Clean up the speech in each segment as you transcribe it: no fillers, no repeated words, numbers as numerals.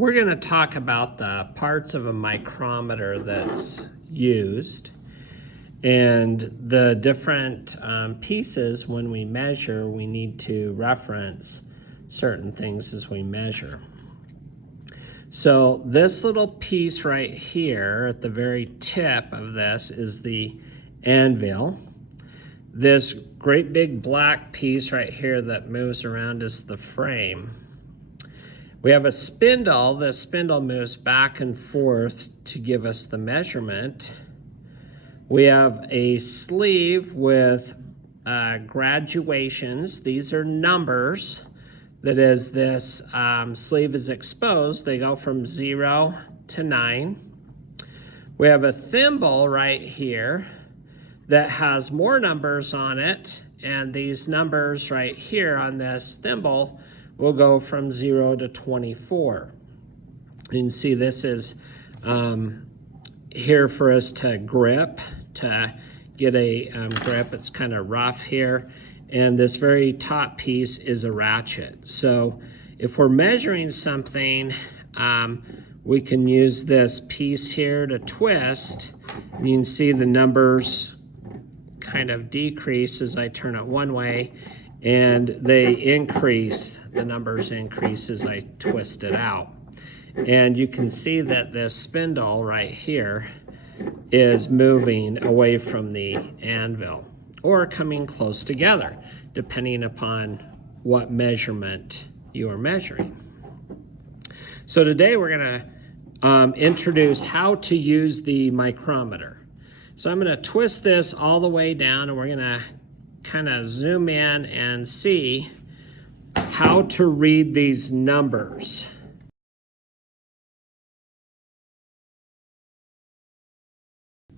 We're going to talk about the parts of a micrometer that's used and the different pieces. When we measure, we need to reference certain things as we measure. So this little piece right here at the very tip of this is the anvil. This great big black piece right here that moves around is the frame. We have a spindle. This spindle moves back and forth to give us the measurement. We have a sleeve with graduations. These are numbers. That is, this sleeve is exposed. They go from 0 to 9. We have a thimble right here that has more numbers on it, and these numbers right here on this thimble will go from 0 to 24. You can see this is here for us to grip, to get a grip. It's kind of rough here. And this very top piece is a ratchet. So if we're measuring something, we can use this piece here to twist. You can see the numbers kind of decrease as I turn it one way, and they increase, the numbers increase as I twist it out. And you can see that this spindle right here is moving away from the anvil or coming close together, depending upon what measurement you are measuring. So today we're going to introduce how to use the micrometer. So I'm going to twist this all the way down, and we're going to kind of zoom in and see how to read these numbers.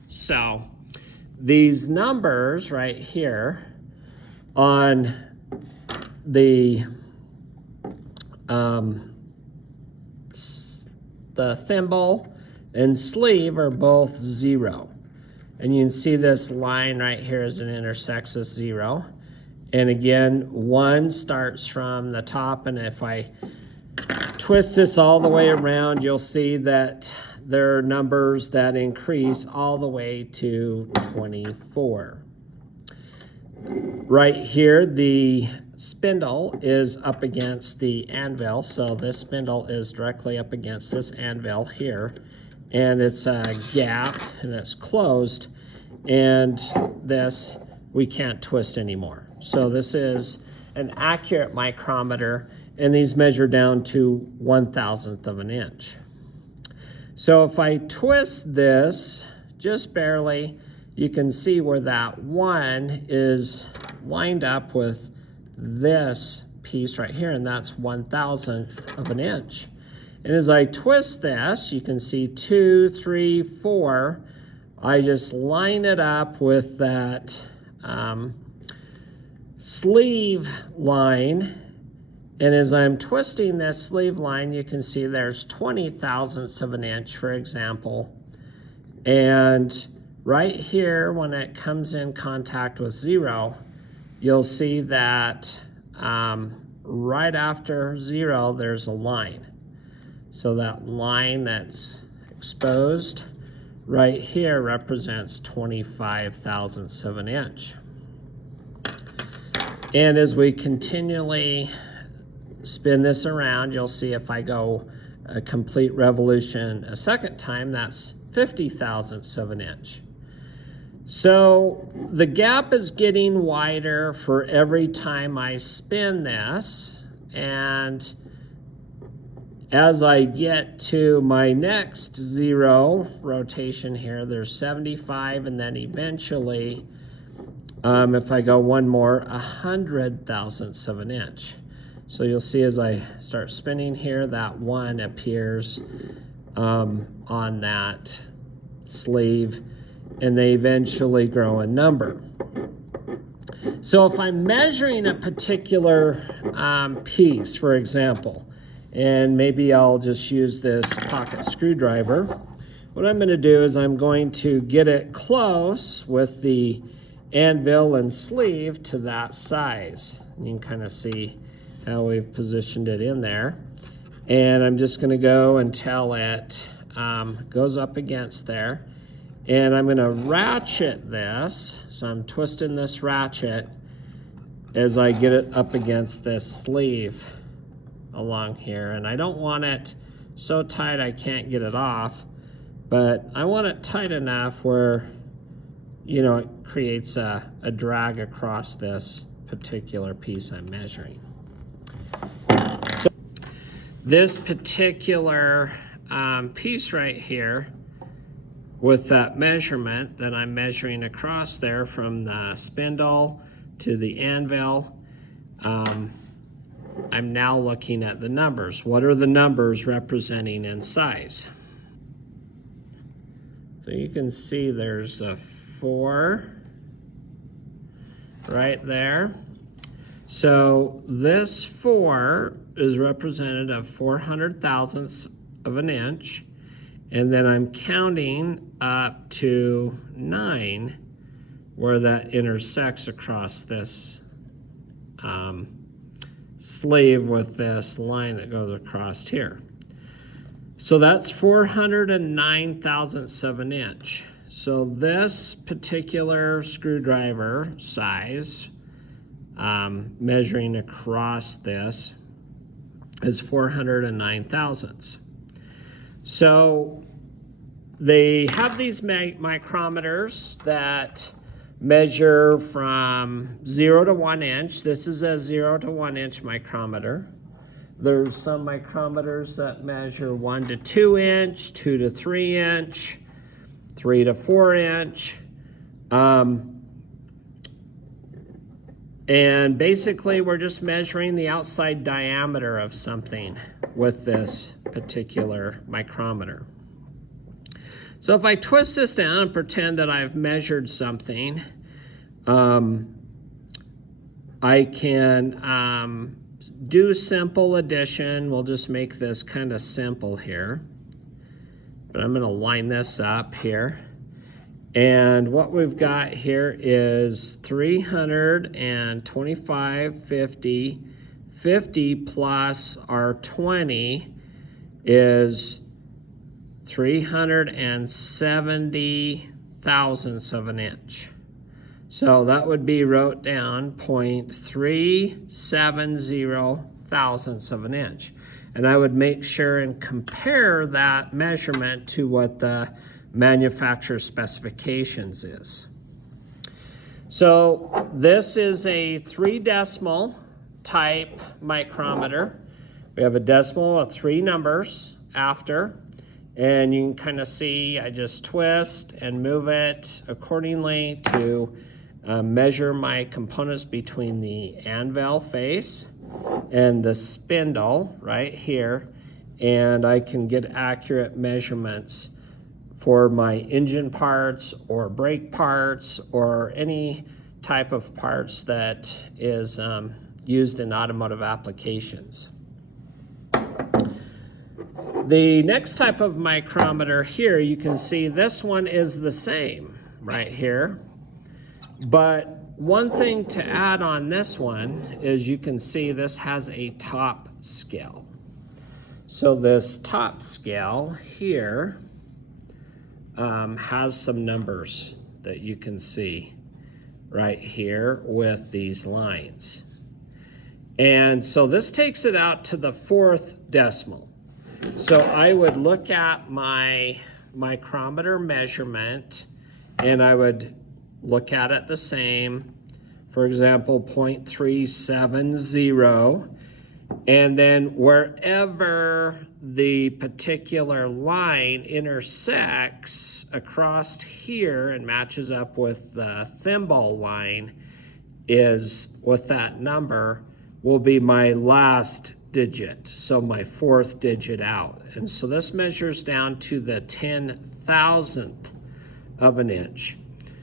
So these numbers right here on the thimble and sleeve are both 0. And you can see this line right here as it intersects with 0. And again, 1 starts from the top, and if I twist this all the way around, you'll see that there are numbers that increase all the way to 24. Right here, the spindle is up against the anvil, so this spindle is directly up against this anvil here, and it's a gap and it's closed, and this we can't twist anymore. So this is an accurate micrometer, and these measure down to 1/1000th of an inch. So if I twist this just barely, you can see where that 1 is lined up with this piece right here, and that's 1/1000th of an inch. And as I twist this, you can see 2, 3, 4. I just line it up with that sleeve line. And as I'm twisting this sleeve line, you can see there's 20/1000ths of an inch, for example. And right here, when it comes in contact with 0, you'll see that right after 0, there's a line. So that line that's exposed right here represents 25/1000ths of an inch. And as we continually spin this around, you'll see if I go a complete revolution a second time, that's 50/1000ths of an inch. So the gap is getting wider for every time I spin this, and as I get to my next 0 rotation here, there's 75, and then eventually, if I go one more, 100/1000ths of an inch. So you'll see as I start spinning here, that 1 appears on that sleeve, and they eventually grow in number. So if I'm measuring a particular piece, for example, and maybe I'll just use this pocket screwdriver, what I'm going to do is I'm going to get it close with the anvil and sleeve to that size. And you can kind of see how we've positioned it in there. And I'm just going to go until it goes up against there. And I'm going to ratchet this. So I'm twisting this ratchet as I get it up against this sleeve along here. And I don't want it so tight I can't get it off, but I want it tight enough where, you know, it creates a drag across this particular piece I'm measuring. So this particular piece right here, with that measurement that I'm measuring across there from the spindle to the anvil, I'm now looking at the numbers. What are the numbers representing in size? So you can see there's a 4 right there. So this 4 is represented of 400 thousandths of an inch. And then I'm counting up to 9 where that intersects across this sleeve with this line that goes across here. So that's 409 thousandths of an inch. So this particular screwdriver size, measuring across this, is 409 thousandths. So they have these micrometers that measure from 0 to 1 inch. This is a 0 to 1 inch micrometer. There's some micrometers that measure 1 to 2 inch, 2 to 3 inch, 3 to 4 inch. And basically we're just measuring the outside diameter of something with this particular micrometer. So if I twist this down and pretend that I've measured something, I can do simple addition. We'll just make this kind of simple here. But I'm going to line this up here. And what we've got here is 325, 50, 50 plus our 20 is 370 thousandths of an inch. So that would be wrote down 0.370 thousandths of an inch. And I would make sure and compare that measurement to what the manufacturer specifications is. So this is a 3 decimal type micrometer. We have a decimal with 3 numbers after, and you can kind of see I just twist and move it accordingly to measure my components between the anvil face and the spindle right here, and I can get accurate measurements for my engine parts or brake parts or any type of parts that is used in automotive applications. The next type of micrometer here, you can see this one is the same right here. But one thing to add on this one is you can see this has a top scale. So this top scale here has some numbers that you can see right here with these lines. And so this takes it out to the 4th decimal. So I would look at my micrometer measurement and I would look at it the same. For example, 0.370. And then wherever the particular line intersects across here and matches up with the thimble line is with that number will be my last digit, so my 4th digit out. And so this measures down to the 10,000th of an inch.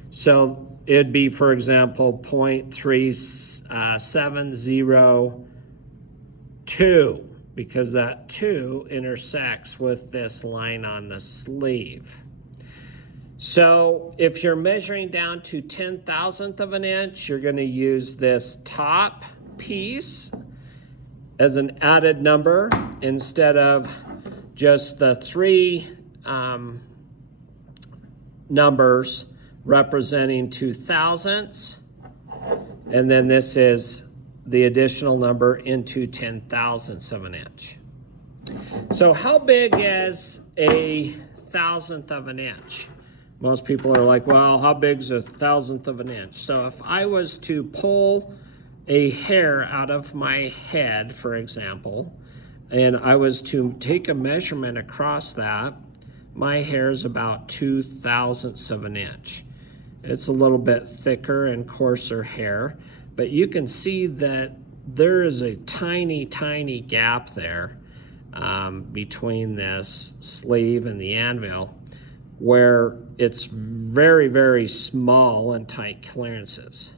So it'd be, for example, 0.3702, because that 2 intersects with this line on the sleeve. So if you're measuring down to 10,000th of an inch, you're going to use this top piece as an added number instead of just the three numbers representing 2 thousandths. And then this is the additional number into 10 thousandths of an inch. So how big is a thousandth of an inch? Most people are like, well, how big is a thousandth of an inch? So if I was to pull a hair out of my head, for example, and I was to take a measurement across that, my hair is about 2 thousandths of an inch. It's a little bit thicker and coarser hair, but you can see that there is a tiny, tiny gap there between this sleeve and the anvil, where it's very, very small and tight clearances.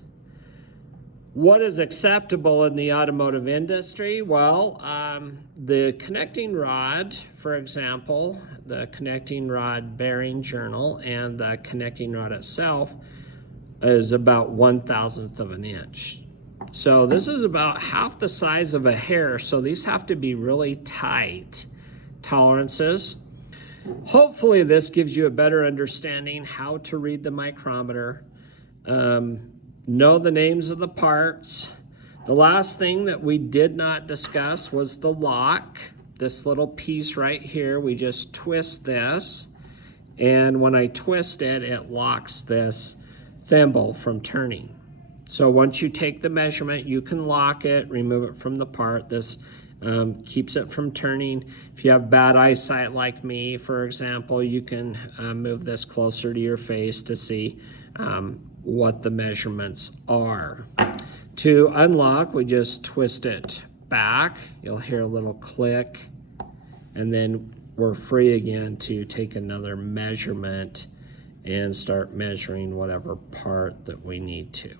What is acceptable in the automotive industry? Well, the connecting rod, for example, the connecting rod bearing journal and the connecting rod itself is about 1/1000th of an inch. So this is about half the size of a hair, so these have to be really tight tolerances. Hopefully this gives you a better understanding how to read the micrometer. Know the names of the parts. The last thing that we did not discuss was the lock. This little piece right here, we just twist this, and when I twist it, it locks this thimble from turning. So once you take the measurement, you can lock it, remove it from the part. This keeps it from turning. If you have bad eyesight like me, for example, you can move this closer to your face to see what the measurements are. To unlock, we just twist it back. You'll hear a little click, and then we're free again to take another measurement and start measuring whatever part that we need to.